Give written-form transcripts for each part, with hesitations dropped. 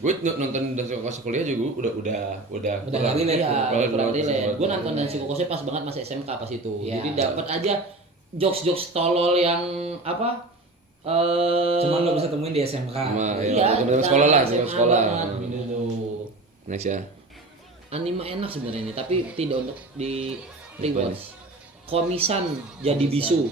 Gue nonton dan Shikokose kuliah juga udah relate. Kurang relate. Gue nonton dan Shikokose pas banget masih SMK pas itu. Jadi dapat aja jokes tolol yang apa? Cuman lo bisa temuin di SMK. Iya, teman-teman sekolah lah, sekolah. Gitu. Next ya. Anime enak sebenarnya ini, tapi tidak untuk di rewatch. Komisan jadi bisu.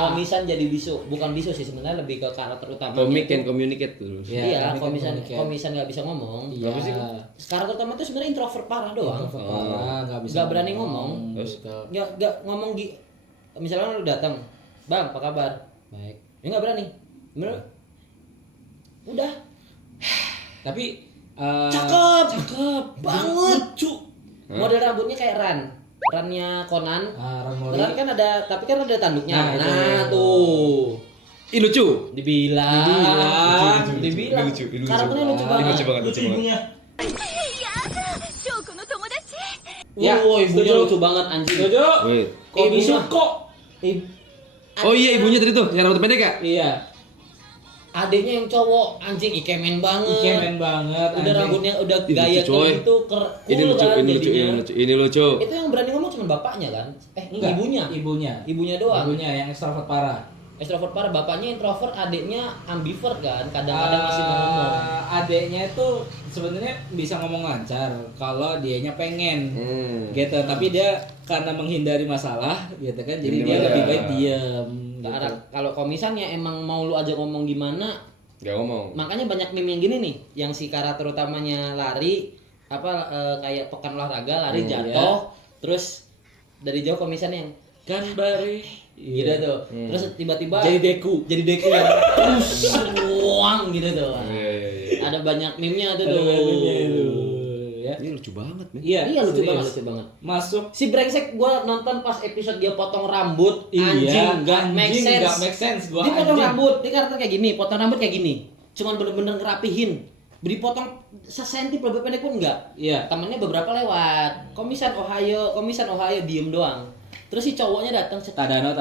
Komisan jadi bisu, bukan bisu sih sebenarnya, lebih ke karakter utama. Comic and communicate tuh. Iya, komisan nggak bisa ngomong. Iya. Karakter utama itu sebenarnya introvert parah doang. Nggak Berani ngomong. Terus Nggak ngomong misalnya lu datang, "Bang, apa kabar?" Baik. Ya nggak berani. Bener. Udah. Tapi Cakep banget, cu. Model rambutnya kayak Rannya Conan. Ran kan ada, tapi kan ada tanduknya. Nah, tuh. Ih lucu. Dibilang. Lucu. Karakternya lucu banget. Lucu banget. Ya, ibunya lucu banget anjing. Setuju. Kok bisa kok? Oh iya ibunya tadi tuh yang rambut pendek ya? Iya. Adiknya yang cowok anjing ikemen banget. Udah Udah rambutnya udah Ih, gaya lucu, coy. kayak gitu Ini lucu, kan ini lucu, jadinya. ini lucu. Itu yang berani ngomong cuma bapaknya kan? Enggak, Ibunya. Ibunya Doang. Ibunya yang extrovert parah. Extrovert parah, bapaknya introvert, adiknya ambivert kan, kadang-kadang masih mau ngomong. Adeknya itu sebenarnya bisa ngomong lancar kalau dianya pengen. Gitu, tapi dia karena menghindari masalah gitu kan. Jadi dia lebih baik diam. Gitu. Kalau komisannya emang mau lu aja ngomong gimana, Gak ngomong. makanya banyak meme yang gini nih, yang si karakter utamanya lari kayak pekan olahraga lari jatuh, terus dari jauh komisannya yang Ganbare gitu tuh. Terus tiba-tiba Jadi deku yang ruang gitu tuh. Iya. Ada banyak meme-nya tuh. Ya. Ini lucu banget, men. Iya lucu serius. banget. Masuk Si brengsek gua nonton pas episode dia potong rambut, iya, anjing nggak make sense. Gua Dia potong rambut, dia karakter kayak gini, potong rambut kayak gini. Cuman bener-bener ngerapihin. Dipotong sesenti pendek pun enggak. Iya. Temennya beberapa lewat. Komisan Ohio diem doang. Terus si cowoknya datang, Tadano.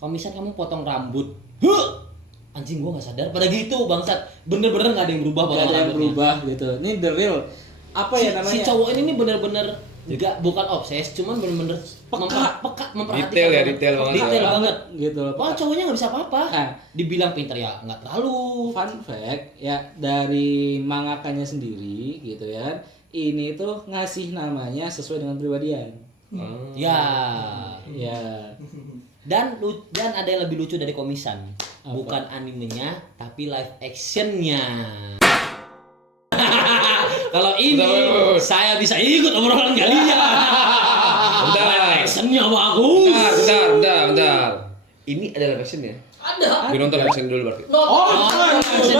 "Komisan kamu potong rambut." Huh! Anjing gua enggak sadar pada gitu bangsat. Bener-bener enggak ada yang berubah Gak potong ada yang rambutnya. berubah gitu. Ini the real apa ya namanya? Si cowok ini bener-bener bukan obses, cuman bener-bener peka memperhatikan. Detail banget. Detail banget. Gitu loh. Wah, cowoknya nggak bisa apa-apa. Nah, Dibilang pinter ya nggak terlalu. fun fact ya dari mangakanya sendiri gitu ya. Ini tuh ngasih namanya sesuai dengan pribadian. Ya. Ya. Dan ada yang lebih lucu dari komisan. Apa? Bukan animenya, tapi live actionnya. Kalau ini Bentar. saya bisa ikut obrolan kalian. Bentar. Live actionnya bagus. Bentar. Ini ada live action ya? Ada. Gue nonton live action dulu berarti. Action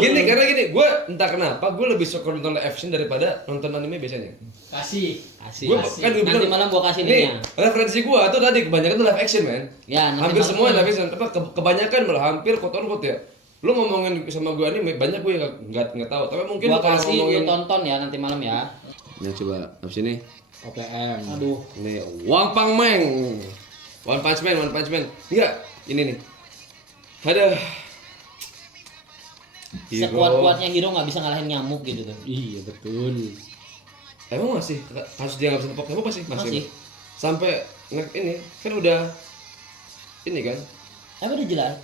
Karena gini, gue entah kenapa gue lebih suka nonton live action daripada nonton anime biasanya. Kasih. Gue kan gue Nanti bilang, malam gua kasih nih linknya. referensi gue tuh tadi kebanyakan tuh live action, men. Ya, nanti Hampir malam. semua live action, kebanyakan malah hampir quote-unquote ya. Lu ngomongin sama gue anime banyak gue yang nggak tahu, tapi mungkin Gua kalau kasih ngomongin lu tonton ya nanti malam ya. Nah coba abis ini OPM. Aduh. ini Wang Pang Meng, One Punch Man. Enggak, ini nih. Aduh. Sekuat-kuatnya hero nggak bisa ngalahin nyamuk gitu tuh. Iya betul. Emang masih kasus dia nggak bisa tepok nyamuk masih. Masih. Sampai ini kan udah ini kan. Tapi udah jelas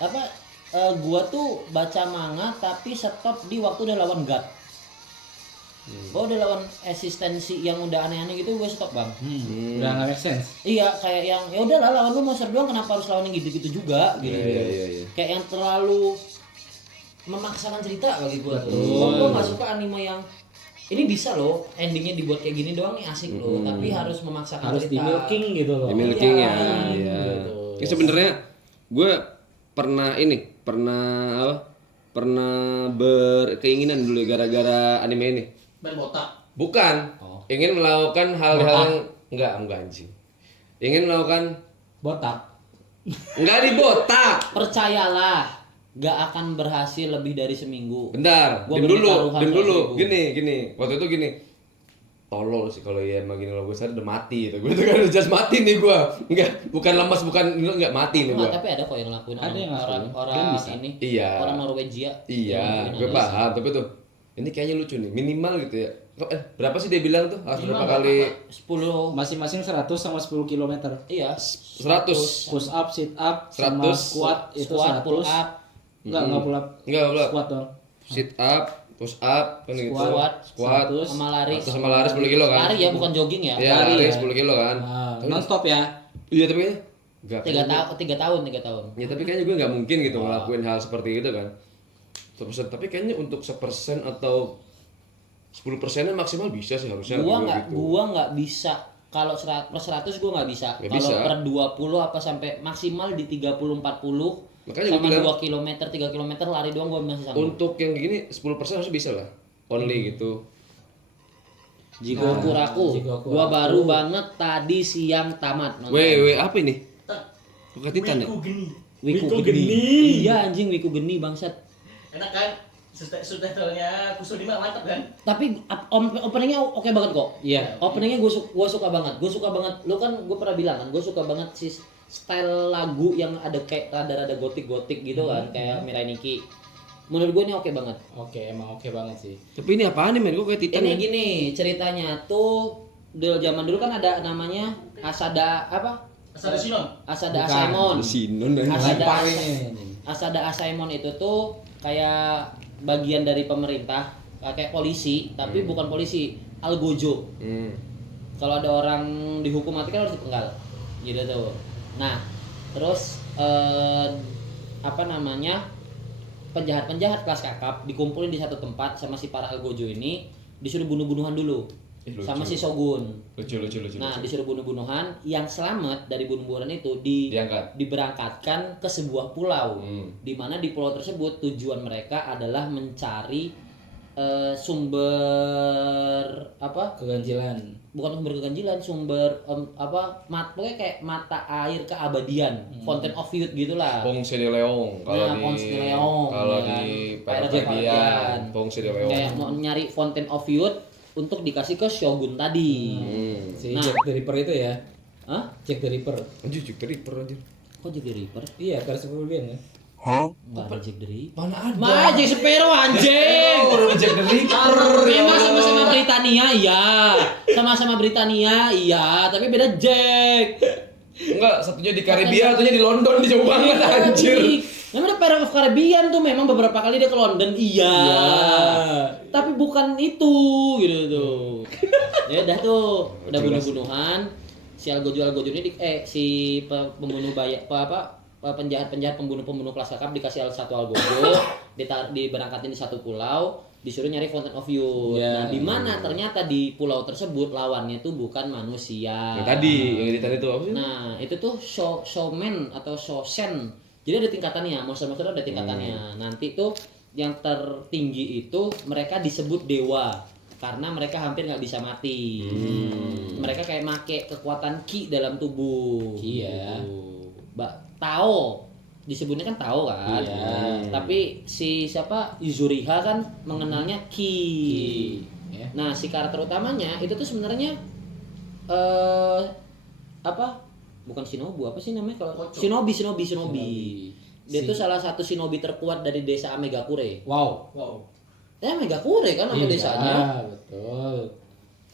gua tuh baca manga tapi stop di waktu udah lawan God. Gua udah lawan eksistensi yang udah aneh-aneh gitu gua stop, Bang. Udah nggak make sense. Iya, kayak yang ya udahlah lawan lu monster doang kenapa harus lawan yang gitu-gitu juga gitu. Iya. Kayak yang terlalu memaksakan cerita bagi gua tuh. Betul. Gua nggak suka anime yang ini bisa loh endingnya dibuat kayak gini doang nih asik loh, tapi harus memaksakan Harus cerita. di milking gitu loh. Di milking ya. Iya. Iya. Ya sebenarnya gue pernah berkeinginan dulu gara-gara anime ini. Berbotak. Bukan. Ingin melakukan hal-hal enggak anjing. Ingin melakukan Botak. enggak dibotak. Percayalah, gak akan berhasil lebih dari seminggu. Bentar, Gua diam beri dulu. taruhan 100.000. Gini. Waktu itu gini. tolol sih kalau ya emang gini kalau gue sadar udah mati gitu. Gue tuh kan udah jelas mati nih gue. Bukan lemas, enggak mati nih gue. Tapi ada kok yang ngelakuin Ada yang ngelakuin. orang Kan bisa. ini. Iya. Orang Norwegia. Iya, gue paham. Tapi tuh ini kayaknya lucu nih. Minimal gitu ya. Berapa sih dia bilang tuh? Harus berapa kali? 10. Masing-masing 100 sama 10 km. Iya. 100. Push up, sit up, sama 100. squat itu Squat, 100. pull up. Enggak pull up. Enggak, Squat dong. Sit up, push up, kan gitu. Squat, 100. sama lari. Atau sama lari 10 kilo kan? Lari ya, bukan jogging ya. Iya, Lari lari ya. 10 kilo kan. Non stop ya. Iya, tapi kayaknya enggak. 3 tahun. Ya tapi kayaknya gue nggak mungkin gitu ngelakuin hal seperti itu kan. 100%. Tapi kayaknya untuk 1% atau 10%-nya maksimal bisa sih harusnya. Gua nggak bisa. Kalau per 100 gua nggak bisa. Nggak Kalau bisa. per 20 apa sampai maksimal di 30 40 Makanya sama gua bilang, 2 km, 3 km lari doang gua masih sanggup. untuk yang gini 10% harusnya bisa lah. Only gitu. Jigoku Raku. Jigoku Gua Raku. baru banget tadi siang tamat nonton. Apa ini? Bukan Titan ya? Wiku Geni. Iya anjing Wiku Geni bangsat. Enak kan? Subtitlenya Kusudima mantap kan? Tapi openingnya oke banget kok. Iya. Openingnya gue suka banget. Gue suka banget. Lu kan gue pernah bilang kan, gue suka banget si style lagu yang ada kayak rada-rada gotik-gotik gitu kan, kayak Mirai Nikki. Menurut gue ini oke banget. Oke, emang oke banget sih. Tapi ini apaan nih men? Gue kayak Titan. Ini ya? gini ceritanya tuh dulu zaman dulu kan ada namanya Asada apa? Asal Sinon. Asada Bukan. Asaemon. Sinon dan Asada Lempar Asa- ini. Asada Asaemon itu tuh kayak bagian dari pemerintah, kayak polisi, tapi bukan polisi, algojo. Kalau ada orang dihukum mati kan harus dipenggal, gitu tuh. Nah, terus apa namanya, penjahat-penjahat kelas kakap dikumpulin di satu tempat sama si para algojo ini, disuruh bunuh-bunuhan dulu lucu. sama si shogun. Lucu. Nah, disuruh bunuh-bunuhan, yang selamat dari bunuh-bunuhan itu Diangkat. diberangkatkan ke sebuah pulau. Hmm. Di mana di pulau tersebut tujuan mereka adalah mencari sumber apa? Keganjilan. Bukan sumber keganjilan, sumber pokoknya kayak mata air keabadian, Fountain of Youth gitulah. Ponce de Leon kalau Nah, di Ponce de Leon, kalau ya kan. di Pirates of Pirates Caribbean. Ponce de Leon. Kayak mau nyari Fountain of Youth untuk dikasih ke shogun tadi. Si Nah. Jack the Ripper itu ya. Hah? Jack the Ripper. Anjir, Jack the Ripper anjir. Kok jadi Reaper? Iya, Pirates of Caribbean ya. Enggak ada Jack the Ripper. Mana ada? Magic Sparrow anjing. Jack the Ripper. Memang sama-sama Britania, iya. Sama-sama Britania, iya. Tapi beda Jack. Enggak, satunya di Karibia, satunya di London, di jauh banget anjir. Namanya Pirates of Caribbean tuh memang beberapa kali dia ke London, iya. Tapi bukan itu, gitu tuh. Ya udah tuh, udah bunuh-bunuhan. Si algojo ini si pembunuh penjahat pembunuh kelas kakap dikasih satu algojo, diberangkatin di satu pulau, disuruh nyari Fountain of Youth. Yeah. Nah, di mana ternyata di pulau tersebut lawannya tuh bukan manusia. Yang tadi, yang editan itu apa sih? Nah, itu tuh showman atau showsen. Jadi ada tingkatannya, monster-monster ada tingkatannya. Nanti tuh yang tertinggi itu mereka disebut dewa karena mereka hampir nggak bisa mati. Mereka kayak make kekuatan ki dalam tubuh. Iya. Tao disebutnya kan Tao kan. Iya. Tapi si siapa Yuzuriha kan mengenalnya ki. Ya. Nah, si karakter utamanya itu tuh sebenarnya apa? Bukan shinobu, apa sih namanya kalau shinobi. Dia tuh salah satu shinobi terkuat dari desa Amegakure. Wow. Megakure kan nama Iya, desanya. betul.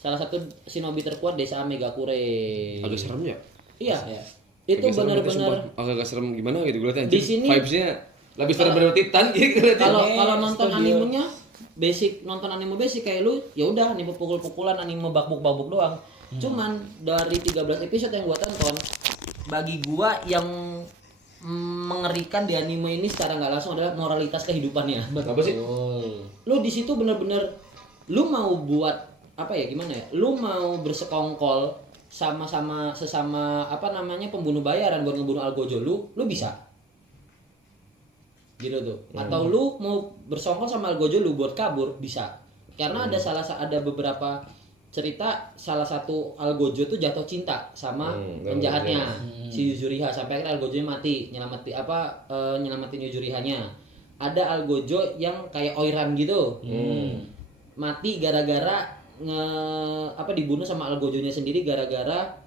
Salah satu shinobi terkuat desa Amegakure. Agak serem ya? Iya. Ya. Itu Agak serem gitu, benar-benar sumpah. Agak serem gimana gitu gue liatnya. Di sini- vibes-nya lebih serem dari Titan gitu liatnya. kalau nonton studio. animenya nonton anime basic kayak lu ya udah anime pukul-pukulan, anime babuk-babuk doang. Cuman dari 13 episode yang gua tonton, bagi gua yang mengerikan di anime ini secara nggak langsung adalah moralitas kehidupannya. Apa sih? Betul. Lu di situ bener-bener lu mau buat apa ya, gimana ya, lu mau bersekongkol sesama apa namanya pembunuh bayaran buat ngebunuh algojo lu bisa gitu tuh. Atau lu mau bersongkol sama algojo lu buat kabur bisa, karena ada beberapa cerita salah satu algojo tuh jatuh cinta sama penjahatnya si Yuzuriha sampai akhirnya algojonya mati, nyelamatin Yuzurihanya. Ada algojo yang kayak Oiran gitu, mati gara-gara dibunuh sama Algojonya sendiri gara-gara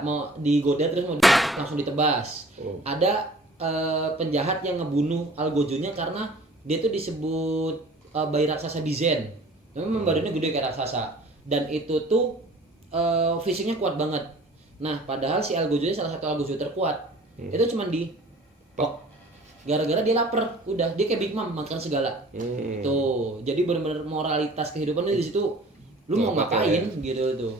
mau digoda terus langsung ditebas. Ada penjahat yang ngebunuh Algojonya karena dia tuh disebut bayi raksasa Bizen. Memang badannya gede kayak raksasa dan itu tuh fisiknya kuat banget. Nah, padahal si Algojonya salah satu Algojo terkuat. Itu cuma di gara-gara dia lapar, udah dia kayak Big Mom makan segala. Tuh, jadi benar-benar moralitas kehidupan di situ lu mau ngapain gitu tuh.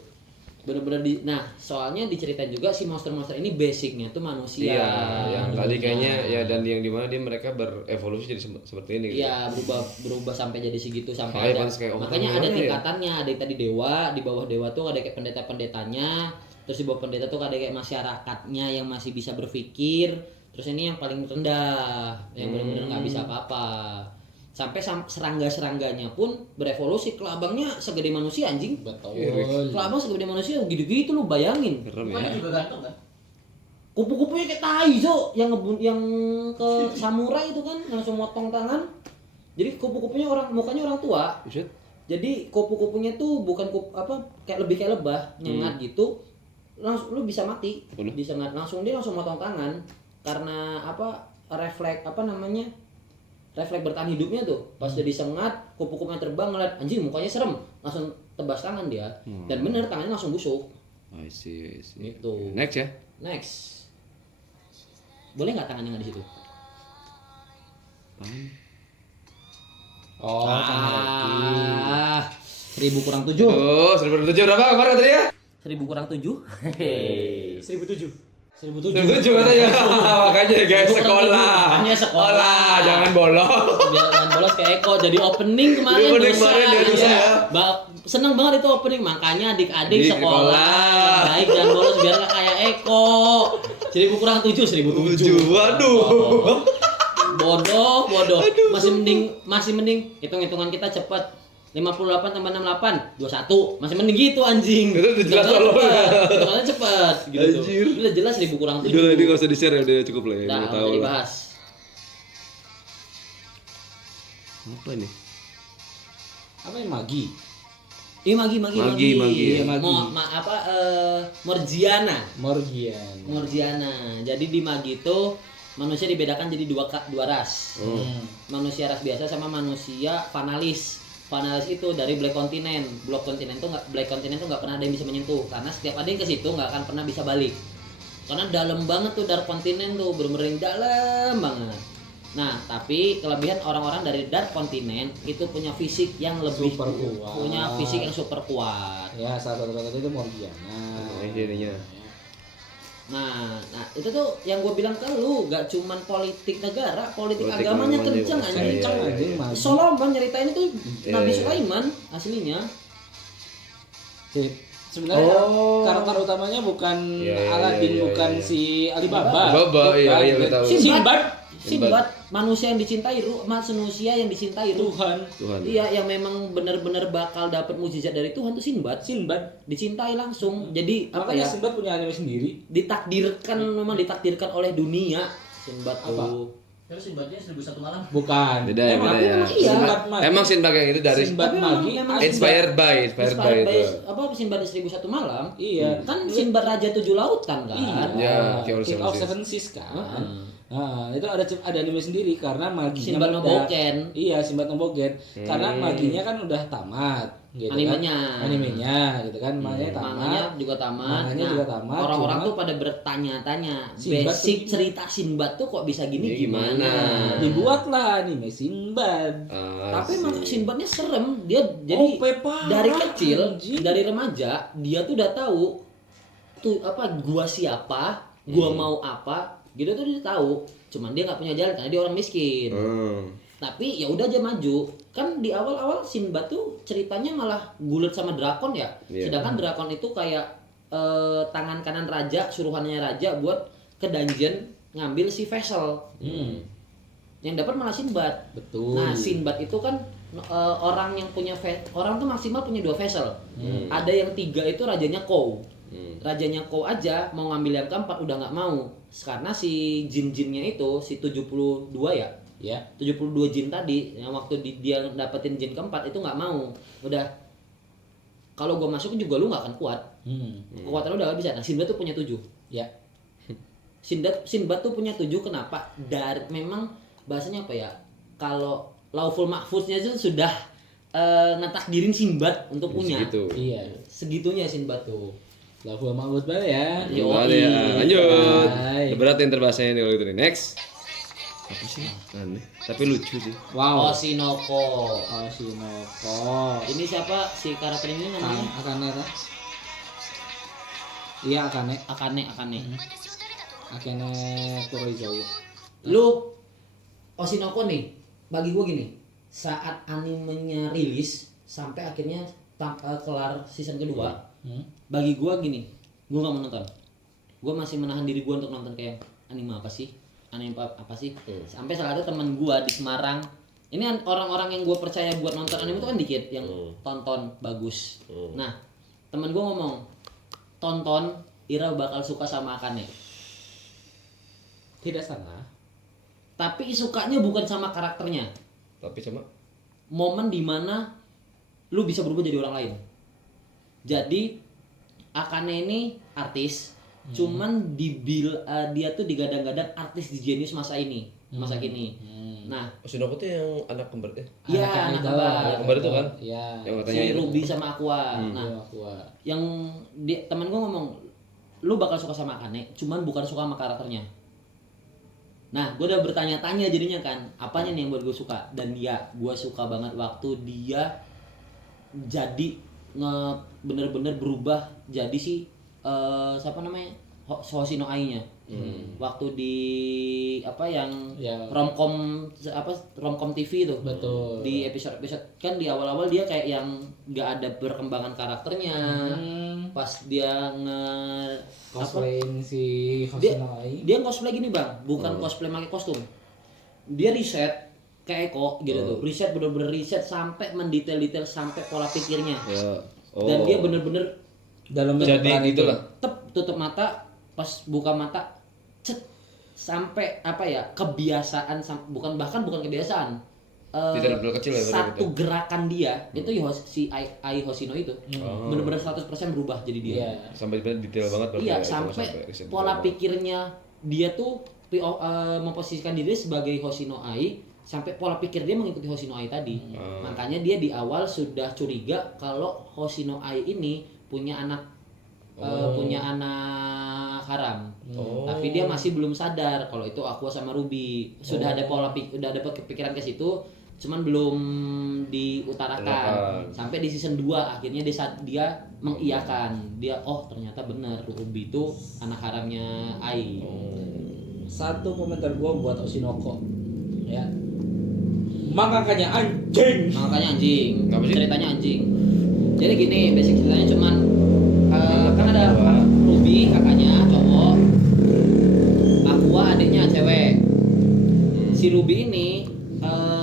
Benar-benar nah, soalnya diceritain juga si monster-monster ini basicnya tuh manusia. Iya, yang tadi kayaknya ya dan yang dimana dia mereka berevolusi jadi seperti ini gitu. Iya, berubah sampai jadi segitu sampai Makanya ada. Makanya ada tingkatannya, ada yang tadi dewa, di bawah dewa tuh ada kayak pendeta-pendetanya, terus di bawah pendeta tuh ada kayak masyarakatnya yang masih bisa berpikir. Terus ini yang paling rendah, yang benar-benar nggak bisa apa-apa. Sampai serangga-serangganya pun berevolusi. Kelabangnya segede manusia anjing. Betul. Kelabang segede manusia gitu-gitu lu bayangin. Bukannya juga ganteng kan? Kupu-kupunya kayak tai so, yang ke samurai itu kan langsung motong tangan. Jadi kupu-kupunya mukanya orang tua. Jadi kupu-kupunya tuh bukan kayak lebih kayak lebah, nyengat gitu. Langsung lu bisa mati. Disengat dia langsung motong tangan. Karena refleks refleks bertahan hidupnya tuh pas dia disengat kupu-kupunya terbang ngeliat anjing mukanya serem langsung tebas tangan dia dan bener tangannya langsung busuk. I see. Gitu. Next boleh nggak tangannya nggak di situ? Tangan 1000 kurang 7. 1007 berapa kemarin tadi ya? 1000 kurang 7. 1007. 1007 katanya. Makanya guys sekolah. Hanya sekolah. Jangan bolos. Jangan bolos kayak Eko jadi opening kemarin dosa ya. Seneng banget itu opening makanya adik-adik sekolah baik jangan bolos biar nggak kayak Eko. 1000 kurang 7 1007. Waduh. Bodoh. Masih mending hitung-hitungan kita cepat. 58 tambah 68 21 masih mending gitu anjing. Itu jelas kalau hitungannya cepat gitu. Anjir. Udah jelas 1000 kurang 7. Udah ini enggak usah di-share ya, udah cukup lah ya. Nah, Udah tahu lah. dibahas. Apa nih? Apa yang magi? Magi. Iya, magi. Morgiana. Jadi di magi itu manusia dibedakan jadi dua ras. Manusia ras biasa sama manusia fanalis. Fanalis itu dari Black Continent. Black Continent tuh nggak pernah ada yang bisa menyentuh karena setiap ada yang ke situ nggak akan pernah bisa balik. Karena dalam banget tuh Dark Continent tuh bener-bener dalam banget. Nah, tapi kelebihan orang-orang dari Dark Continent itu punya fisik yang lebih Super kuat. punya fisik yang super kuat. Ya, salah satu itu Morgiana. Jadinya. Nah, itu tuh yang gue bilang ke lu, gak cuman politik negara, politik agamanya kenceng anjing. Solomon nyeritain itu Nabi Sulaiman aslinya. Sebenarnya karakter utamanya bukan Aladin, bukan si Alibaba. Iya betul. Sinbad, manusia yang dicintai Tuhan. Iya, yang memang benar-benar bakal dapat mukjizat dari Tuhan tuh Sinbad dicintai langsung. Jadi makanya Sinbad punya anime sendiri. Memang ditakdirkan oleh dunia Sinbad tuh. Terus Sinbadnya 1001 malam. Bukan. Beda ya. Emang Sinbad yang itu dari Sinbad magi. Inspired by itu. Sinbad 1001 malam? Iya. Kan Sinbad Raja 7 Lautan kan? Iya. King of Seven Seas kan. Nah, itu ada anime sendiri karena maginya Sinbad no Boken. Iya, Sinbad no Boken. Karena maginya kan udah tamat gitu animenya gitu kan. Manganya juga tamat. Orang-orang tuh pada bertanya-tanya, basic cerita Sinbad tuh kok bisa gini gimana? Dibuatlah anime Sinbad. Tapi emang Sinbadnya serem. Dia jadi dari kecil, dari remaja, dia tuh udah tahu tuh gua siapa, gua mau apa. Gitu tuh dia tahu, cuman dia nggak punya jalan karena dia orang miskin. Tapi ya udah aja maju. Kan di awal-awal Sinbad tuh ceritanya malah gulat sama drakon ya. Sedangkan drakon itu kayak tangan kanan raja, suruhannya raja buat ke dungeon ngambil si vessel. Yang dapat malah Sinbad. Betul. Nah, Sinbad itu kan orang yang punya orang tuh maksimal punya 2 vessel. Ada yang 3 itu rajanya Kou. Rajanya Kou aja mau ngambil yang keempat udah nggak mau karena si jin-jinnya itu si 72 ya 72 jin tadi yang waktu dia dapetin jin keempat itu nggak mau udah kalau gue masuk juga lu nggak akan kuat. Kekuatan lu udah gak bisa. Nah Sinbad tuh punya 7. Ya. Sinbad tuh punya 7 kenapa? Dari memang bahasanya apa ya? Kalau Lauful Mahfuznya itu sudah ngetakdirin Sinbad untuk punya. Segitu. Iya. Segitunya Sinbad tuh. Lagu Mahmud banget ya. Boleh ya. Lanjut. Hai. Berat yang terbahasanya nih kalau gitu nih. Next. Apa sih? Aneh. Tapi lucu sih. Wow. Oshinoko. Oshinoko. Ini siapa si karakter ini namanya? Akane kan? Iya Akane. Akane. Akane Kuroizawa. Lu Oshinoko nih, bagi gua gini, saat animenya rilis sampai akhirnya kelar season kedua, bagi gua gini, gua nggak mau nonton. Gua masih menahan diri gua untuk nonton kayak anime apa sih? Sampai salah ada teman gua di Semarang. Ini orang-orang yang gua percaya buat nonton anime itu kan dikit yang tonton bagus. Nah, teman gua ngomong, tonton Ira bakal suka sama Akane. Tidak salah. Tapi sukanya bukan sama karakternya. Tapi sama Momen dimana lu bisa berubah jadi orang lain. Jadi Akane ini artis, cuman dia tuh digadang-gadang artis di jenius masa ini, masa kini. Nah, Oshinoko tuh yang anak kembar ya? iya anak kembar. Anak kembar itu kan? Iya. Yang katanya Si itu. Ruby sama Aqua. Nah, Aqua. yang teman gue ngomong, lu bakal suka sama Akane, cuman bukan suka sama karakternya. Nah, gue udah bertanya-tanya jadinya kan, apanya nih yang buat gue suka? Dan gue suka banget waktu dia jadi bener-bener berubah jadi si siapa namanya Hoshino Ai-nya. Waktu di apa yang romcom TV itu. Betul. Di episode kan di awal-awal dia kayak yang nggak ada perkembangan karakternya. Pas dia Cosplayin si dia Hoshino Ai. dia cosplay gini bang, bukan cosplay pakai kostum. Dia riset kayak Eko gitu tuh, riset bener-bener riset sampai mendetail-detail sampai pola pikirnya. Ya. Dan dia bener-bener Dalam Jadi gitulah. tutup mata, pas buka mata, cet, sampai apa ya kebiasaan, bukan kebiasaan. Detail-detail kecil ya, Satu gitu. gerakan dia itu si Ai Hoshino itu bener-bener 100% berubah jadi dia. Iya. Sampai detail banget berarti Iya, ya, sampai riset pola detail pikirnya dia tuh memposisikan diri sebagai Hoshino Ai, sampai pola pikir dia mengikuti Hoshino Ai tadi. Makanya dia di awal sudah curiga kalau Hoshino Ai ini punya anak haram. Tapi dia masih belum sadar kalau itu Aqua sama Ruby. Sudah ada udah ada kepikiran ke situ, cuman belum diutarakan. Sampai di season 2 akhirnya dia mengiyakan. Dia ternyata benar Ruby itu anak haramnya Ai. Satu komentar gua buat Oshinoko. Ya. Makanya anjing. Makanya anjing. Kenapa sih? Ceritanya anjing. Jadi gini, basic ceritanya cuman kan ada Ruby kakaknya cowok, Aqua adiknya cewek. Si Ruby ini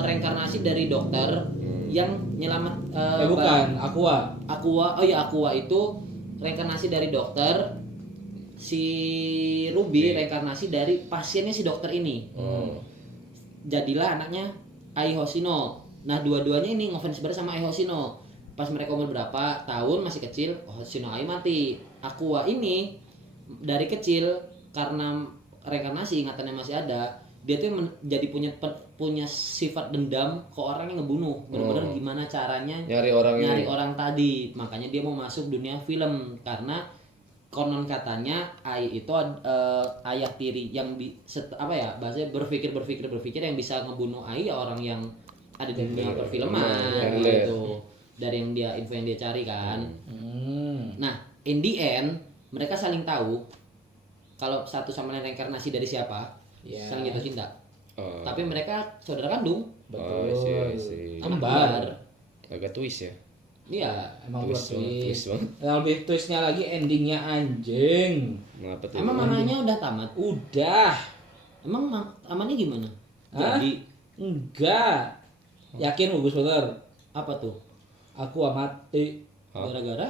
reinkarnasi dari dokter yang nyelamat Bukan, Aqua. Aqua itu reinkarnasi dari dokter. Si Ruby reinkarnasi dari pasiennya si dokter ini. Jadilah anaknya Ai Hoshino. Nah, dua-duanya ini ngefans bareng sama Ai Hoshino. Pas mereka umur berapa tahun masih kecil, Hoshino Ai mati. Aqua ini dari kecil karena reinkarnasi ingatannya masih ada, dia tuh jadi punya sifat dendam ke orang yang ngebunuh. Benar-benar gimana caranya nyari orang tadi. Makanya dia mau masuk dunia film karena konon katanya Ai itu ayah tiri yang bahasanya berpikir yang bisa ngebunuh Ai ya orang yang ada di dunia perfilman gitu. Dari info yang dia cari kan. Nah, in the end mereka saling tahu kalau satu sama lain reinkarnasi dari siapa, saling jatuh cinta. Tapi mereka saudara kandung. Betul. Isi. Kembar. Agak twist ya. Iya, Emang Twist twist. banget. Yang lebih twistnya lagi endingnya anjing. Kenapa tuh? emang mananya udah tamat. Udah. Emang amannya gimana? Hah? Jadi Enggak. Yakin Gus Puter? apa tuh? Aku mati Gara-gara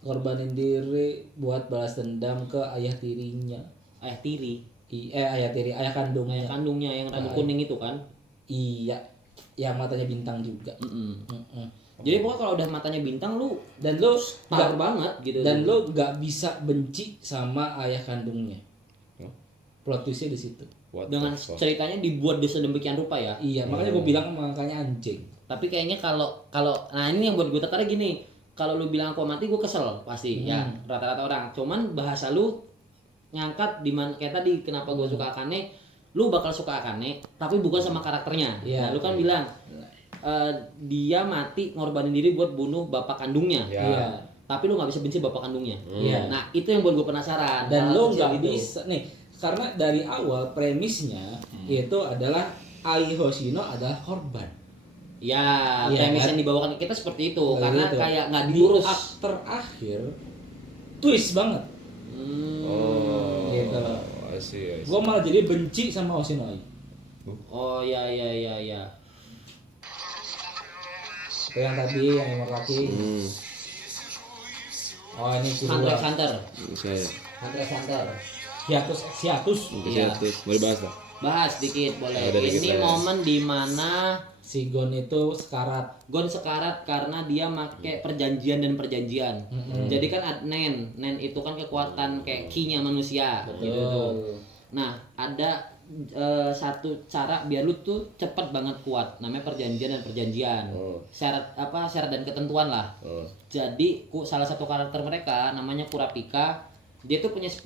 korbanin diri buat balas dendam ke ayah tirinya. ayah tiri, Ayah kandungnya. ayah kandungnya yang rambut kuning itu kan? Iya. Yang matanya bintang juga. Mm-mm. Jadi pokoknya kalau udah matanya bintang lu Dan lu star banget gitu. Dan lu nggak bisa benci sama ayah kandungnya. Plot twistnya di situ. dengan ceritanya dibuat sedemikian rupa ya. Iya, makanya gue bilang makanya anjing. Tapi kayaknya kalau nah ini yang buat gue tertarik gini. Kalau lu bilang aku mati gue kesel pasti ya rata-rata orang. Cuman bahasa lu ngangkat di mana kayak tadi kenapa gue suka Akane, lu bakal suka Akane tapi bukan sama karakternya. Iya. Nah, lu kan bilang dia mati ngorbanin diri buat bunuh bapak kandungnya. Iya. Tapi lu nggak bisa benci bapak kandungnya. Iya. Nah, itu yang buat gue penasaran. Dan lu kecil nggak bisa nih karena dari awal premisnya itu adalah Ai Hoshino adalah korban. Ya, Iya, premis kan? yang dibawakan ke kita seperti itu Nah, karena gitu. kayak nggak Di diurus. akt terakhir twist banget. Oh. Gitu. I see. Gue malah jadi benci sama Hoshino Ai. Oh ya. Itu yang tadi yang nomor laki. Oh ini Hunter kedua. x Hunter. Saya. Hunter x Hunter. Hiatus. Iya. Boleh bahas tak? Bahas dikit boleh. Ada dikit Ini lah ya. momen dimana Si Gon itu sekarat. Gon sekarat karena dia make perjanjian dan perjanjian. Jadi kan Nen itu kan kekuatan kayak ki-nya manusia gitu tuh. Nah, ada satu cara biar lu tuh cepet banget kuat, namanya perjanjian dan perjanjian. Syarat dan ketentuan lah. Jadi salah satu karakter mereka namanya Kurapika. Dia tuh punya 10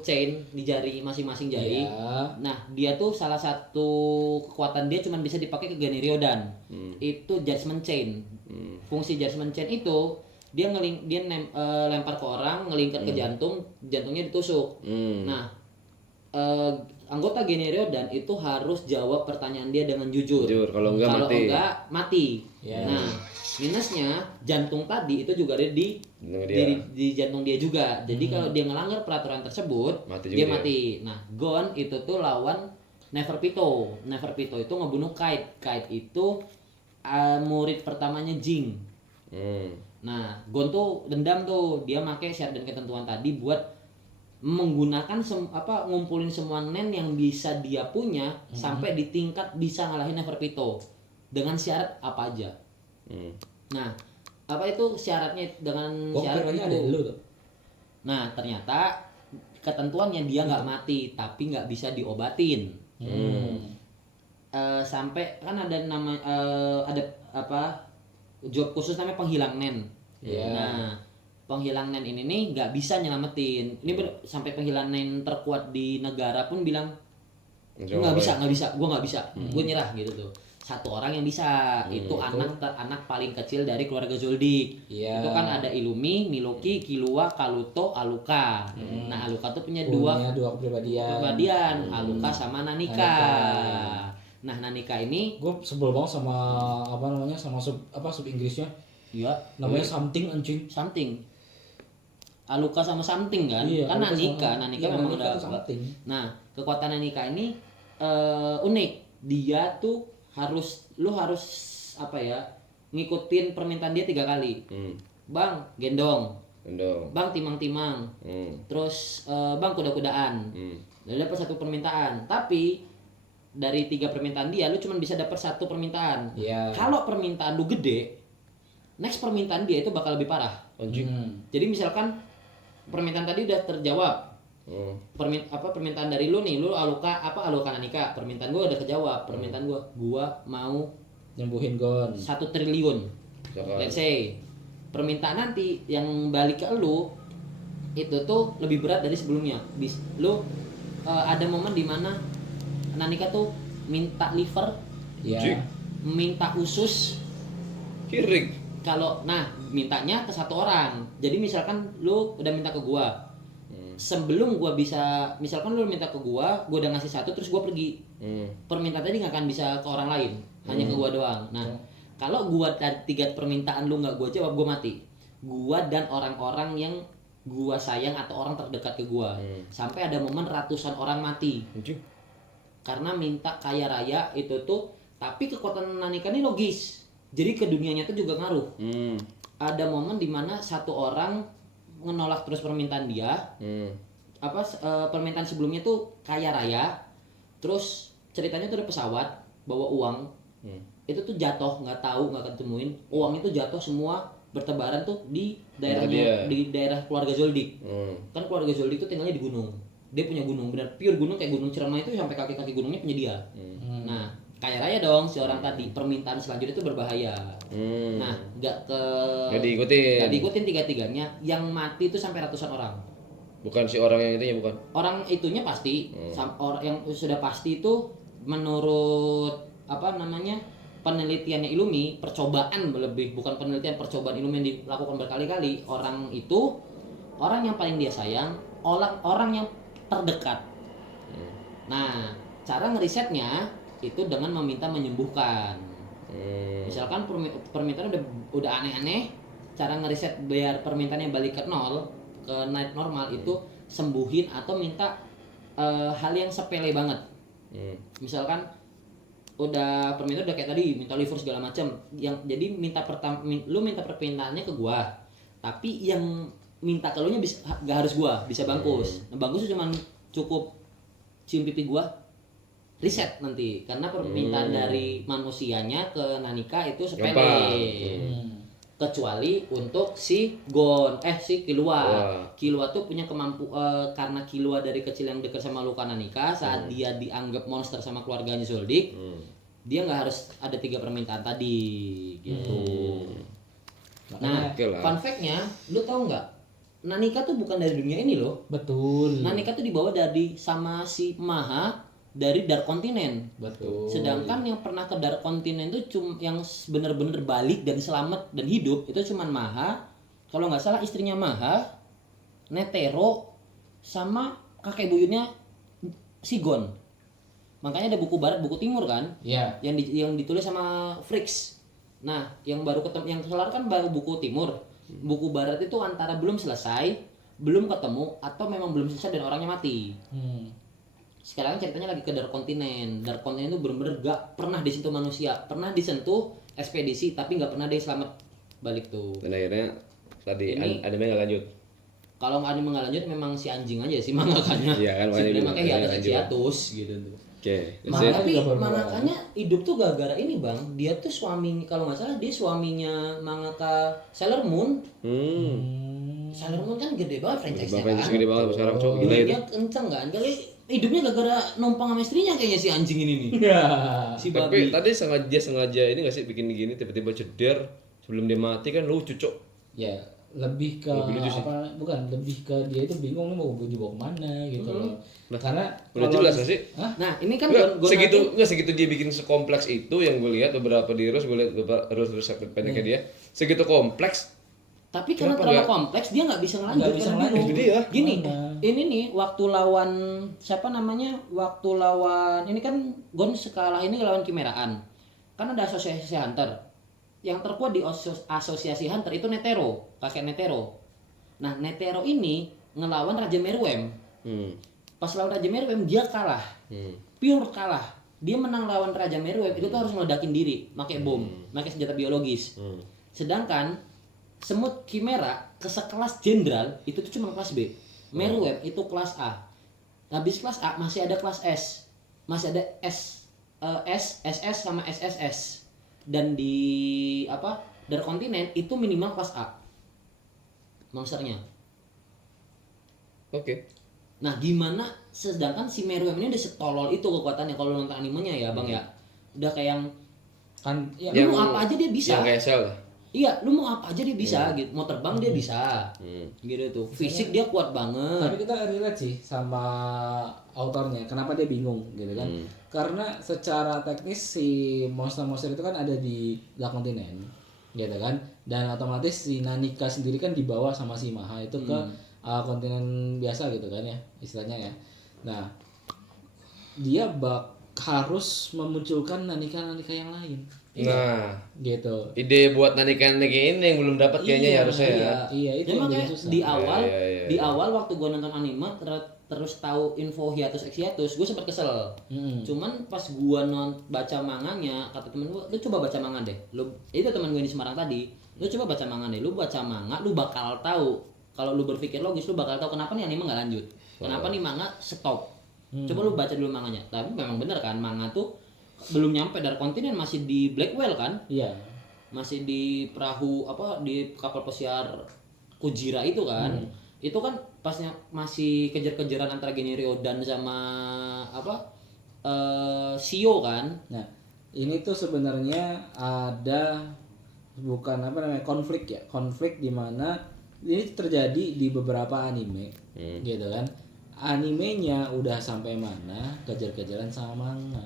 chain di jari masing-masing jari. Iya. Nah, dia tuh salah satu kekuatan dia cuma bisa dipakai ke Geniryodan. Itu Judgment Chain. Fungsi Judgment Chain itu dia lempar ke orang, ngelingkar ke jantung, jantungnya ditusuk. Nah, anggota Geniryodan itu harus jawab pertanyaan dia dengan jujur. Kalau enggak mati. Mati. Ya. Nah, minusnya jantung tadi itu juga ada di jantung dia juga. Jadi kalau dia ngelanggar peraturan tersebut, Mati juga dia dia. mati. Nah, Gon itu tuh lawan Neferpito. Neferpito itu ngebunuh Kite. Kite itu murid pertamanya Jing. Nah, Gon tuh dendam tuh, dia make syarat dan ketentuan tadi buat menggunakan ngumpulin semua nen yang bisa dia punya sampai di tingkat bisa ngalahin Neferpito dengan syarat apa aja. Nah, apa itu syaratnya dengan Kok syarat kiranya itu? ada lu tuh. Nah, ternyata ketentuannya dia nggak mati tapi nggak bisa diobatin. Sampai kan ada job khusus namanya penghilang nen. Iya. Nah, penghilang nen ini nih nggak bisa nyelamatin. Ini sampai penghilang nen terkuat di negara pun bilang nggak bisa, gue nggak bisa, gue nyerah gitu tuh. Satu orang yang bisa, itu anak paling kecil dari keluarga Zoldyck. Iya. Itu kan ada Illumi, Miloki, Killua, Kaluto, Aluka. Nah, Aluka tuh punya dua kepribadian, Aluka sama Nanika. Nah, Nanika ini Gue sebel banget sama sama sub Inggrisnya. ya Namanya something anjing. something. Aluka sama something kan? Iya, Kan Aluka Nanika iya, memang Nanika udah. tuh something. Nah, kekuatan Nanika ini unik. Dia tuh harus ngikutin permintaan dia 3 kali. Bang, gendong. Bang, timang-timang. Terus bang, kuda-kudaan. Dia dapat 1 permintaan. Tapi dari 3 permintaan dia, lu cuma bisa dapat 1 permintaan. Iya. Kalau permintaan lu gede, next permintaan dia itu bakal lebih parah. Jadi misalkan permintaan tadi udah terjawab. Permintaan dari lu nih, lu Aluka Nanika, permintaan gua udah kejawab. Permintaan gua mau Nyembuhin Gon. 1 triliun. Let's say permintaan nanti yang balik ke lu itu tuh lebih berat dari sebelumnya. Lu ada momen dimana Nanika tuh minta liver, Iya. minta usus. Kiring. Mintanya ke 1 orang. Jadi misalkan lu udah minta ke gua. Sebelum gua bisa, misalkan lu minta ke gua udah ngasih 1 terus gua pergi. Permintaan tadi nggak akan bisa ke orang lain, hanya ke gua doang. Nah, kalau gua dari 3 permintaan lu nggak gua jawab, gua mati. Gua dan orang-orang yang gua sayang atau orang terdekat ke gua. Sampai ada momen ratusan orang mati. Karena minta kaya raya itu tuh, tapi kekuatan Nanika ini logis. Jadi ke dunianya tuh juga ngaruh. Ada momen dimana 1 orang menolak terus permintaan dia. Permintaan sebelumnya tuh kaya raya. Terus ceritanya tuh ada pesawat bawa uang itu tuh jatuh, nggak tahu, nggak ketemuin, uang itu jatuh semua bertebaran tuh di daerahnya, di daerah keluarga Zoldyck. Kan keluarga Zoldyck tuh tinggalnya di gunung, dia punya gunung, benar pure gunung kayak Gunung Ciremai itu sampai kaki-kaki gunungnya punya dia. Nah kaya raya dong si orang tadi, permintaan selanjutnya itu berbahaya. Nah nggak diikutin tiga-tiganya, yang mati itu sampai ratusan orang. Bukan si orang yang itunya, bukan? Orang itunya pasti, orang yang sudah pasti itu menurut apa namanya penelitiannya Illumi, percobaan lebih, bukan penelitian, percobaan Illumi yang dilakukan berkali-kali. Orang itu orang yang paling dia sayang, orang yang terdekat. Nah cara ngerisetnya itu dengan meminta menyembuhkan. Misalkan permintaan udah aneh-aneh, cara ngeriset biar permintaannya balik ke nol, ke naik normal, itu sembuhin atau minta hal yang sepele banget. Misalkan udah permintaan udah kayak tadi, minta liver segala macam, yang jadi minta lu minta permintaannya ke gua, tapi yang minta ke lu nya bisa, gak harus gua, bisa Bangkus. Nah, Bangkus cuma cukup cium pipi gua, riset nanti, karena permintaan dari manusianya ke Nanika itu sepele. Kecuali untuk si Killua tuh punya karena Killua dari kecil yang dekat sama Luka Nanika, saat dia dianggap monster sama keluarganya Zoldyck, dia nggak harus ada 3 permintaan tadi gitu. Nah, fun fact-nya, lu tahu nggak? Nanika tuh bukan dari dunia ini loh. Betul. Nanika tuh dibawa dari sama si Maha dari Dark Continent. Betul. Sedangkan yang pernah ke Dark Continent itu yang bener-bener balik dan selamat dan hidup itu cuman Maha, kalau nggak salah istrinya Maha, Netero, sama kakek buyutnya Sigon. Makanya ada buku barat, buku timur kan? Iya. Yang ditulis sama Frix. Nah, yang baru ketemu, yang kelar kan baru buku timur. Buku barat itu antara belum selesai, belum ketemu, atau memang belum selesai dan orangnya mati. Sekarang ceritanya lagi ke Dark Continent. Dark Continent itu bener-bener gak pernah disentuh manusia, pernah disentuh ekspedisi tapi gak pernah dia selamat balik tuh. Dan akhirnya tadi anime nggak lanjut. Kalau anime nggak lanjut memang si anjing aja sih mangakanya. Iya kan, makanya hiatus gitu tuh. Oke. Tapi mangakanya hidup tuh gara-gara ini bang, dia tuh suami, kalau nggak salah dia suaminya mangaka Sailor Moon. Sailor Moon kan gede banget franchise-nya kan. Gede banget sekarang cowok gila itu. Dia kenceng kan, kali hidupnya gara-gara numpang sama istrinya kayaknya si anjing ini nih. Si Tapi babi. tadi sengaja ini nggak sih bikin gini tiba-tiba ceder sebelum dia mati kan lucu cok. Ya lebih ke apa, bukan, lebih ke dia itu bingung nih mau dibawa kemana gitu loh. Karena Udah jelas nggak sih? Nah ini kan segitu dia bikin sekompleks itu yang gue lihat beberapa di Reels, gue lihat beberapa Reels pendeknya dia segitu kompleks. Tapi karena terlalu kompleks dia nggak bisa ngelanjut. Itu dia. Gini, ini nih waktu lawan siapa namanya? Waktu lawan ini kan Gon sekalah ini lawan Kimeraan. Kan ada asosiasi Hunter. Yang terkuat di asosiasi Hunter itu Netero, kakek Netero. Nah, Netero ini ngelawan Raja Meruem. Pas lawan Raja Meruem dia kalah. Pure kalah. Dia menang lawan Raja Meruem itu tuh harus ngeledakin diri, pakai bom, pakai senjata biologis. Sedangkan semut Chimera kesekelas jenderal itu tuh cuma kelas B. Meruem itu kelas A. Habis kelas A masih ada kelas S. Masih ada SS sama SSS. Dan di Dark Continent itu minimal kelas A. Monsternya. Oke. Nah, gimana sedangkan si Meruem ini udah setolol itu kekuatannya kalau nonton animenya ya, Bang ya. Udah kayak yang kan ya, lu mau apa aja dia bisa. Yang kayak Cell lah. Iya, lu mau apa aja dia bisa gitu. Mau terbang dia bisa. Gitu tuh. Fisik dia kuat banget. Tapi kita relate sih sama autornya. Kenapa dia bingung gitu kan? Karena secara teknis si monster-monster itu kan ada di Dark Continent, gitu kan? Dan otomatis si Nanika sendiri kan dibawa sama si Maha itu ke kontinen biasa gitu kan ya, istilahnya ya. Nah, dia harus memunculkan Nanika-Nanika yang lain. Nah, gitu. Ide buat Nanika ini yang belum dapat kayaknya harusnya ya. Iya, itu yang makanya jadi susah. di awal waktu gue nonton anime terus tahu info hiatus gue sempat kesel. Cuman pas gue baca manganya, kata temen gue, lu coba baca manga deh. Itu temen gue di Semarang tadi. Lu coba baca manga deh. Lu baca manga, lu bakal tahu. Kalau lu berpikir logis, lu bakal tahu kenapa nih anime nggak lanjut. Kenapa nih manga stop. Coba lu baca dulu manganya. Tapi memang bener kan, manga tuh belum nyampe dari kontinen, masih di Blackwell kan, Iya. masih di perahu apa di kapal pesiar Kujira itu kan. Itu kan pasnya masih kejar-kejaran antara Geni Riodan sama apa Shio kan. Nah, ini tuh sebenarnya ada bukan apa namanya konflik ya, konflik di mana ini terjadi di beberapa anime, gitu kan. Animenya udah sampai mana, kejar-kejaran sama manga,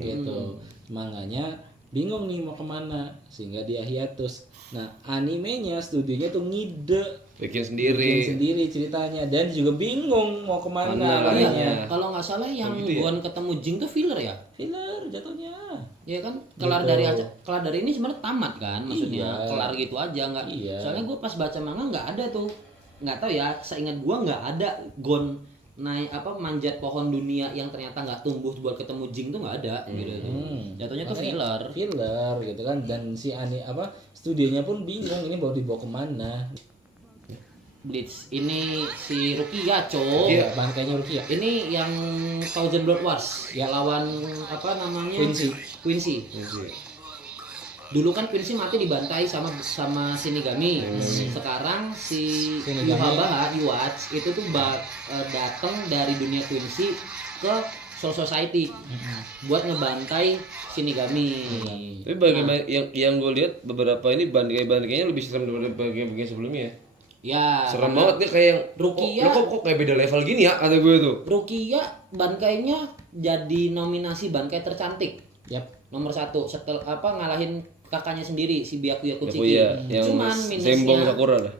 gitu. Manganya bingung nih mau kemana, sehingga dia hiatus. Nah, animenya studionya tuh bikin bikin sendiri. sendiri ceritanya, dan juga bingung mau kemana Mana larinya. Kalau nggak salah yang gitu ya? Gon ketemu Jing tuh filler ya. Filler jatuhnya. Ya kan kelar dari ini sebenarnya tamat kan, maksudnya Iya. kelar gitu aja nggak. Iya. Soalnya gue pas baca manga nggak ada tuh, nggak tahu ya. Seingat gue nggak ada Gon naik apa manjat pohon dunia yang ternyata nggak tumbuh buat ketemu Jing tuh nggak ada gitu. Jatuhnya tuh Makanya filler. gitu kan, dan si studionya pun bingung ini mau dibawa kemana. Bleach ini si Rukia cowok. Iya. Bangkainya Rukia. Ini yang Thousand Blood Wars ya, lawan apa namanya Quincy. Dulu kan Quincy mati dibantai sama Shinigami. Sekarang si Shinigami. Yuatch itu tuh datang dari dunia Quincy ke Soul Society buat ngebantai Shinigami. Tapi bagaimana yang gue lihat beberapa ini banding-bandingnya lebih serem daripada banding sebelumnya. Ya. Serem banget nih kayak yang Rukia. kok kayak beda level gini ya kata gue tuh. Rukia bankainya jadi nominasi bankai tercantik. Yap. Nomor 1 setelah ngalahin kakaknya sendiri si Byakuya Kuchiki. Byakuya, yang Cuman Zembong minusnya Sakura lah.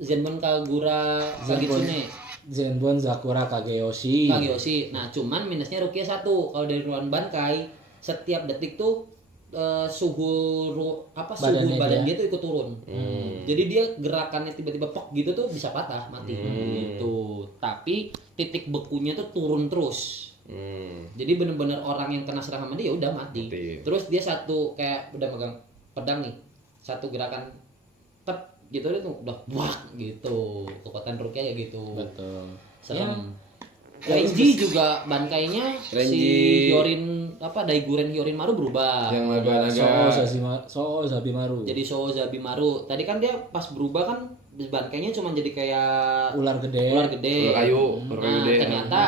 Zenbon Kagura Kagitsune Zenbon Sakura Kageyoshi. Nah cuman minusnya Rukia 1. Kalau dari ruang bankai setiap detik tuh suhu badan dia tuh ikut turun. Jadi dia gerakannya tiba-tiba pok gitu tuh bisa patah mati gitu. Tapi titik bekunya tuh turun terus. Jadi bener-bener orang yang kena serangan sama dia udah mati. Terus dia satu kayak udah megang pedang nih, satu gerakan tep gitu dia tuh udah wah gitu. Kekuatan Rukia kayak gitu. Betul. Serem. Renji juga bankainya si Hyorin Daiguren Hyorin Maru berubah. Yang naga-naga. Soo Zabimaru. Jadi Soo Zabimaru. Tadi kan dia pas berubah kan bankainya cuma jadi kayak ular gede. Ular kayu Nah, gede. ternyata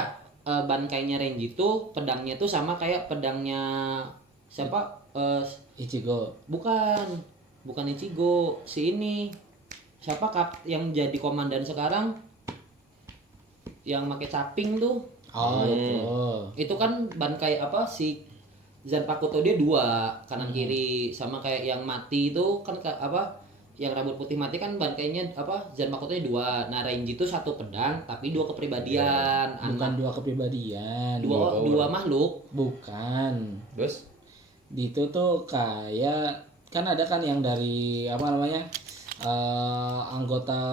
bankainya Renji tuh pedangnya tuh sama kayak pedangnya siapa? Ichigo. Bukan Ichigo, si ini. Siapa yang jadi komandan sekarang? Yang pakai caping tuh. Oh, Itu kan bankai si Zanpakuto dia 2 kanan kiri, sama kayak yang mati itu kan yang rambut putih mati kan bankainya Zanpakuto-nya 2. Nah, Renji itu 1 pedang tapi 2 kepribadian. bukan 2 kepribadian. Dua makhluk. Bukan. Terus Itu tuh kayak kan ada kan yang dari anggota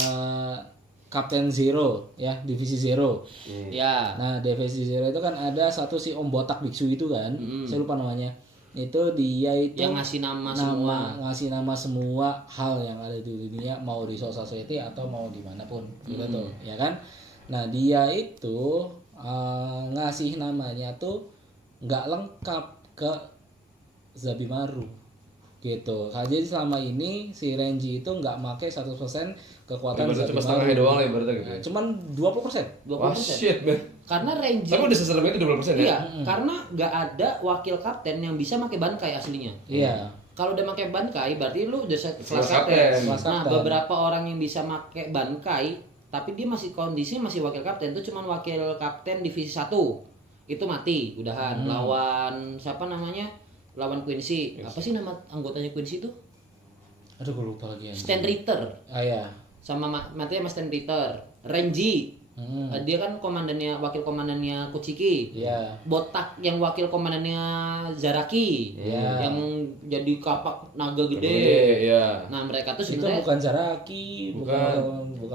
Captain Zero ya, Divisi Zero. Ya. Nah, Divisi Zero itu kan ada satu si Om Botak Biksu itu kan. Saya lupa namanya. Itu dia itu Yang ngasih nama ngasih nama semua hal yang ada di dunia, mau di Soul Society atau mau dimanapun gitu tuh, ya kan. Nah, dia itu ngasih namanya tuh nggak lengkap ke Zabimaru gitu. Jadi selama ini si Renji itu nggak pakai 100% kekuatan cuma Zabimaru. setengahnya doang lah ibaratnya gitu. Cuman 20%. 20%. Shit, man. Karena Renji Tapi udah seserem itu 20% ya? iya, karena nggak ada wakil kapten yang bisa pakai bankai aslinya. Iya. Kalau udah pakai bankai berarti lu udah kelas kapten. kapten. Kelas Nah, kapten. beberapa orang yang bisa pakai bankai tapi dia masih kondisinya masih wakil kapten, itu cuman wakil kapten divisi 1. Itu mati, udahan. Lawan siapa namanya? Lawan Quincy. Apa sih nama anggotanya Quincy itu? Aduh, gue lupa lagi. Stan Ritter. Ah ya. Sama matinya Mas Stan Ritter. Renji. Dia kan wakil komandannya Kuchiki. Iya. Botak yang wakil komandannya Zaraki. Iya. Yang jadi kapak naga gede. Iya. Nah, mereka tuh Itu sebenarnya bukan Zaraki, bukan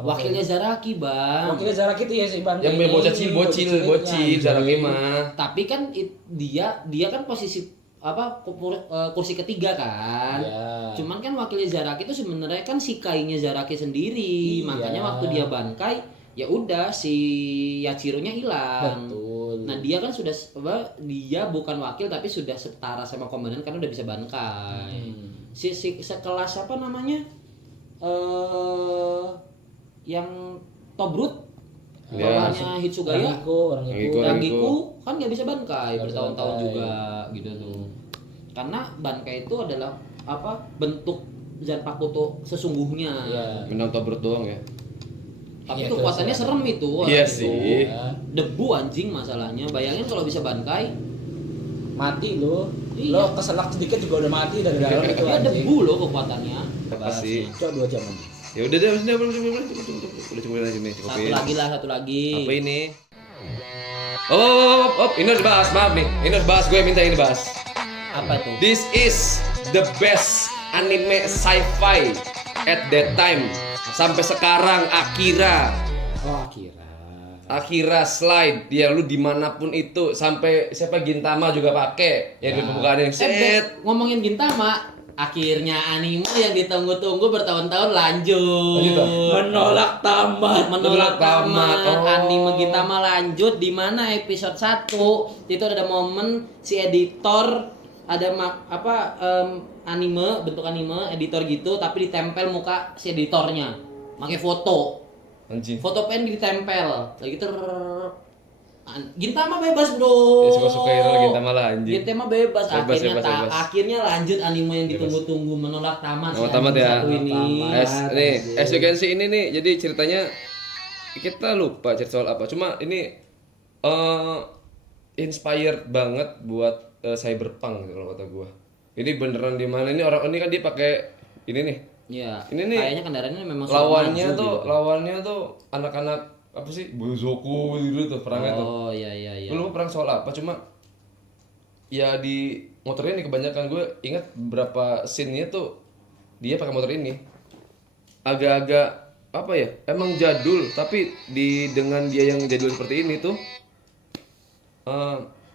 wakilnya Zaraki, Bang. Wakilnya Zaraki itu ya si Ban. Yang main bocil Zaraki mah. Tapi kan dia kan posisi kursi ketiga kan. Iya. Cuman kan wakilnya Zaraki itu sebenarnya kan si Kainya Zaraki sendiri. Iya. Makanya waktu dia bankai ya udah si Yachironya hilang. Betul. Nah dia kan sudah dia bukan wakil tapi sudah setara sama komandan karena udah bisa bankai. Si sekelas apa namanya? Yang Tobrut bawahannya Hitsugaya. Rangiku kan nggak bisa bankai bertahun-tahun juga gitu tuh. Karena bankai itu adalah apa? Bentuk Zanpakuto sesungguhnya. Menang Tobrut doang ya. Tapi kekuatannya serem itu. Iya itu. sih. Debu anjing masalahnya. Bayangin kalau bisa bankai, Mati lo. Iya. Lo keselak sedikit juga udah mati dari dalam itu dia anjing. debu loh kekuatannya. Pasti. Coba 2 jam aja. Ya udah deh, udah cukupin aja nih, cukupin. Satu lagi. Apa ini? Ini harus bahas, maaf nih. Ini harus bahas, gue minta ini bahas. Apa tuh? This is the best anime sci-fi at that time. Sampai sekarang Akira. Oh, Akira slide dia lu dimanapun itu sampai siapa Gintama juga pakai ya di pembukaan yang set. Ngomongin Gintama, akhirnya anime yang ditunggu-tunggu bertahun-tahun lanjut. Menolak tamat. Oh. Anime Gintama lanjut di mana episode 1 itu ada momen si editor ada anime bentuk anime editor gitu tapi ditempel muka si editornya pakai foto. Anjing. Foto pen ditempel lagi Gintama bebas bro. Ya suka-suka lagi Gintama lah anjing. Gintama bebas. Bebas. Akhirnya lanjut anime yang ditunggu-tunggu menolak tamat. Tamat ya. Satu ini. As you can see ini nih jadi ceritanya kita lupa cerita soal apa. Cuma ini inspired banget buat cyberpunk gitu kalau kata gua. Ini beneran di mana ini orang ini kan dia pakai ini nih. Iya. Ini nih. Kayaknya kendaraannya memang lawannya tuh anak-anak apa sih Bozoku gitu tuh perangnya tuh. Oh iya. Gue lupa perang soal apa cuma ya di motornya nih kebanyakan gue ingat beberapa scene-nya tuh dia pakai motor ini agak-agak apa ya emang jadul tapi dengan dia yang jadul seperti ini tuh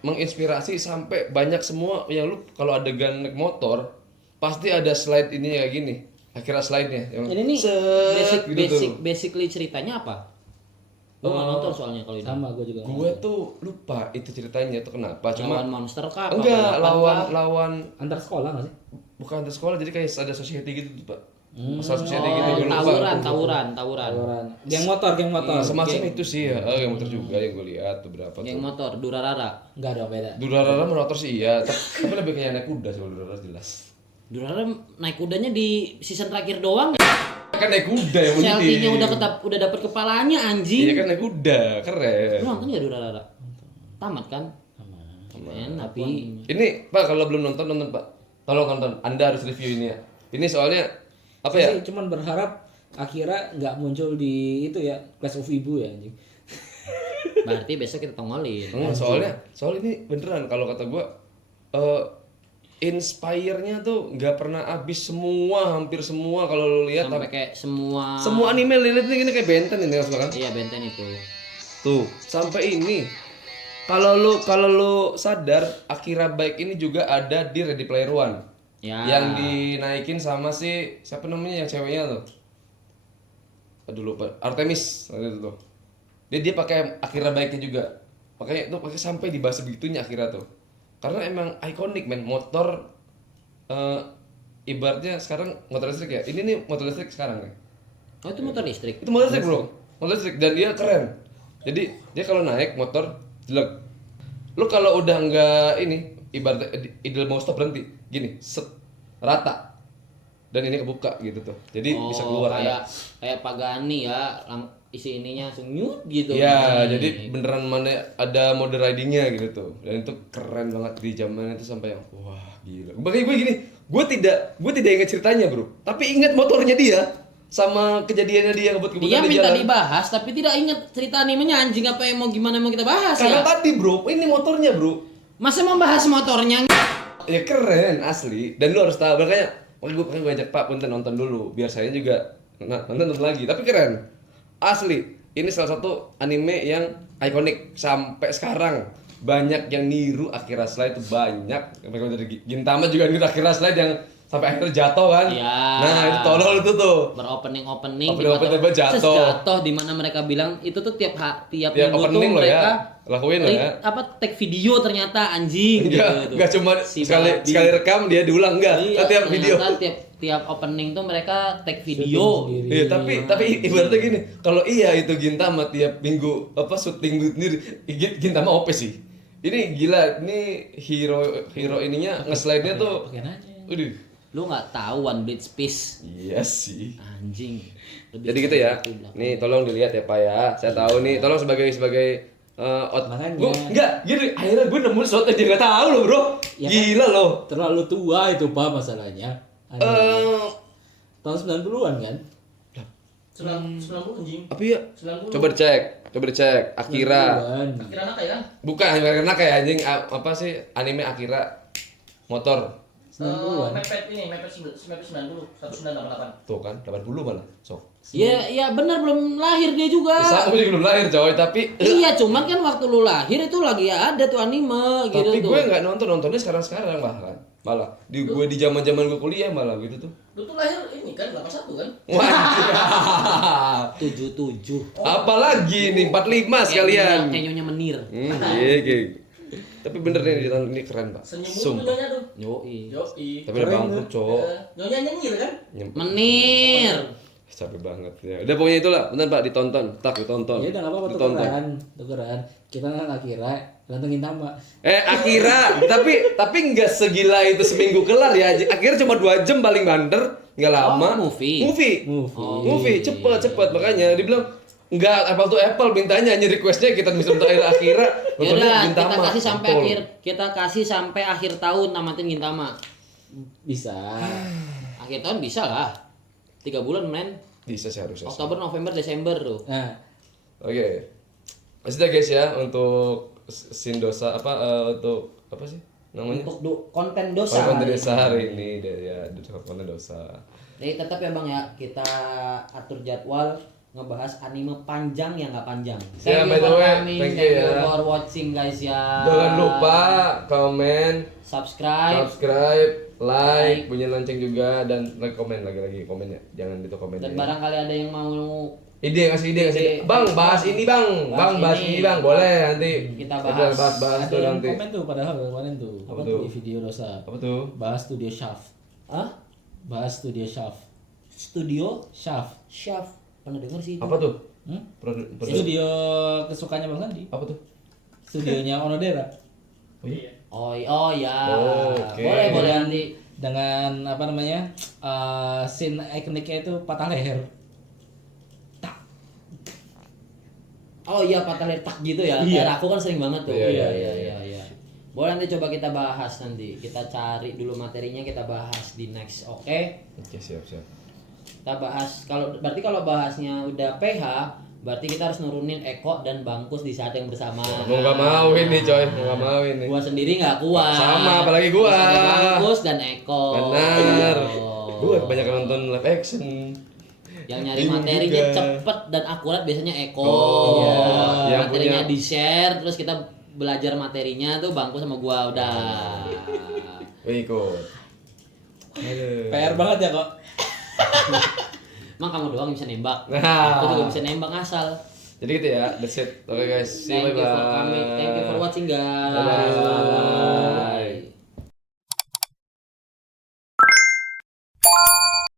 menginspirasi sampai banyak semua yang lu kalau adegan naik motor pasti ada slide ini kayak gini akhirnya slide-nya yang Ini nih basically ceritanya apa? Gue nggak nonton soalnya kalau ini. Sama gue juga. gue tuh lupa itu ceritanya tuh kenapa cuma Lawan monster kah? enggak lawan Antar sekolah nggak sih? bukan antar sekolah jadi kayak ada society gitu tuh pak masalah society gitu gue lupa tawuran. Geng motor. semacam itu sih ya yang motor juga yang gue lihat beberapa Geng tuh motor, Durarara. Enggak dong, beda. Durarara motor sih iya tapi lebih kayak naik kuda sih kalau Durarara jelas Durarara naik kudanya di season terakhir doang. kan naik kuda yang Selfie-nya udah dapet kepalanya anjing. iya kan naik kuda keren Lu nonton ya Durarara? Tamat kan? Tapi ini pak kalau belum nonton pak tolong nonton anda harus review ini ya ini soalnya apa ya Saya cuman berharap Akira nggak muncul di itu ya Clash of Ibu ya anjing. berarti besok kita tongolin. soalnya ini beneran kalau kata gua inspire-nya tuh nggak pernah habis hampir semua kalau lu lihat Sampai kayak semua anime lihat nih ini kayak Benten ini kan Iya Benten itu. tuh sampai ini kalau lu sadar Akira Bike ini juga ada di Ready Player One Ya. yang dinaikin sama si siapa namanya yang ceweknya tuh aduh lupa Artemis itu tuh dia pakai Akira Bike-nya juga pakai sampai dibahas begitunya Akira tuh karena emang ikonik men motor ibaratnya sekarang motor listrik ya ini nih motor listrik sekarang nih Oh itu motor listrik. itu motor listrik bro motor listrik dan dia keren jadi dia kalau naik motor jelek lu kalau udah nggak ini ibaratnya idle mau stop berhenti gini set rata dan ini kebuka gitu tuh jadi bisa keluar kayak Pagani ya isi ininya langsung nyut gitu. Iya, jadi beneran mana ada mode ridingnya gitu tuh. Dan itu keren banget di zaman itu sampai yang wah gila. Makanya gue gini, gue tidak ingat ceritanya bro, tapi ingat motornya dia sama kejadiannya dia ngebut Dia di minta jalan. dibahas tapi tidak ingat cerita animenya anjing apa yang mau gimana mau kita bahas Karena ya. tadi bro, ini motornya bro. Masa membahas motornya? Ya keren asli. Dan lu harus tahu makanya gue ajak Pak Punten nonton dulu biar saya juga nonton lagi. Tapi keren. Asli, ini salah satu anime yang ikonik sampai sekarang banyak yang niru Akira Slide itu banyak. Dari Gintama juga niru Akira Slide yang sampai akhirnya jatuh kan. Iya. Nah, itu tolol itu tuh. Beropening Tiba-tiba jatuh. jatuh di mana mereka bilang itu tuh tiap Tiap minggu tuh opening loh mereka ya. Lakuin loh ya. apa tag video ternyata anjing Enggak cuma Si sekali babi. sekali rekam dia diulang enggak. Iya, Tiap video. ternyata tiap opening tuh mereka tag video. Syuting sendiri. Iya, tapi ibaratnya gini, kalau iya itu Gintama tiap minggu apa syuting sendiri, Gintama OP sih. Ini gila, ini hero ininya nge-slide-nya tuh. Pakai aja. Aduh. Lu nggak tahu One Blade Piece Iya sih. anjing. Lebih Jadi gitu ya. itu belakang. Nih tolong dilihat ya Pak ya. Saya tahu nih, tolong sebagai Makanya. Gua enggak, gini akhirnya gue nemu sesuatu yang dia enggak tahu loh, Bro. Ya kan? Gila loh. Terlalu tua itu Pak masalahnya. Eh, Tahun 90-an kan? 90 anjing. apa ya? 90. Coba dicek. Akira. 90-an. Kira anak ya? Bukan, karena kayak anjing apa sih anime Akira motor. 90-an. Mepet 90, 1988. Tuh kan, 80 malah. Sok. Ya benar belum lahir dia juga. Sama gue juga belum lahir coy, tapi Iya, cuman kan waktu lu lahir itu lagi ada tuh anime gitu tapi tuh. gue nggak nontonnya sekarang malah di gue di zaman gue kuliah malah gitu tuh. Lu tuh lahir ini kan 81 kan? Wah, 77. apalagi nih 45 sekalian. Kayak nyonya menir. Iya. Tapi bener nih ini keren pak. Senyum Sumpah. nyonya tuh. Yoi. Yoi. Tapi udah bangkrut cowok. Nyonya nyengir kan? Menir. Capek banget ya. Udah pokoknya itulah, bener pak ditonton, ditonton. Ya udah enggak apa-apa tukeran. Kita kan Akira, ganteng Gintama. Akira, tapi nggak segila itu seminggu kelar ya. Akira cuma 2 jam paling banter, nggak lama. movie. Movie, cepet makanya dibilang nggak apple to apple mintanya hanya requestnya kita bisa minta Akira. Ya udah, kita Gintama, kasih sampai betul. sampai akhir tahun namatin Gintama. Bisa. Akhir tahun bisa lah. 3 bulan men. Bisa sih harusnya. Oktober, November, Desember tuh. Nah, Oke. Sudah guys ya untuk Sindosa untuk apa sih namanya? Untuk konten dosa. Konten dosa hari ini ya konten dosa. Jadi tetap ya Bang ya, kita atur jadwal ngebahas anime panjang yang nggak panjang. Ya, by the way, thank you ya. for watching guys ya. Jangan lupa komen, subscribe like, bunyi lonceng juga dan komen lagi komennya. Jangan itu komen. dan barangkali ada yang mau Ngasih ide. Bang, bahas ini bang. Bahas ini bang. Boleh nanti. Kita bahas. bahas ada tuh yang nanti. komen tuh padahal kemarin tuh. Apa Apa tuh? tuh di video dosa? Apa tuh? Bahas studio Shaft. Hah? Bahas studio Shaft. Studio Shaft. Chef. Pernah denger sih itu? Apa tuh? Hmm? Produ- Studio kesukaannya Bang Sandi. Apa tuh? Studionya Onodera. Iya. Oh ya. Oh, oke. Boleh nanti. Dengan apa namanya? Scene ikoniknya itu patah leher. Oh iya patah letak gitu ya. Iya. Daerah aku kan sering banget tuh. Iya. Iya. Boleh nanti coba kita bahas nanti. Kita cari dulu materinya kita bahas di next. Oke? Oke, siap. Kita bahas berarti kalau bahasnya udah PH, berarti kita harus nurunin Eko dan Bangkus di saat yang bersamaan. Mau nggak mau ini coy, mau nggak mau ini. Gua sendiri nggak kuat. Sama, apalagi gua. Harus ada Bangkus dan Eko. Benar. Oh. Gue kebanyakan nonton live action. Yang nyari Bingung materinya juga. cepet dan akurat biasanya Eko. Oh, iya. Yang Materinya punya- di share, terus kita belajar materinya tuh Bangkus sama gua udah. Gue ikut. Aduh. PR banget ya kok. Emang kamu doang yang bisa nembak. Nah. Aku juga bisa nembak asal. Jadi gitu ya, that's it. Oke guys, see you, Thank you for bye-bye. coming. Thank you for watching guys. Bye-bye.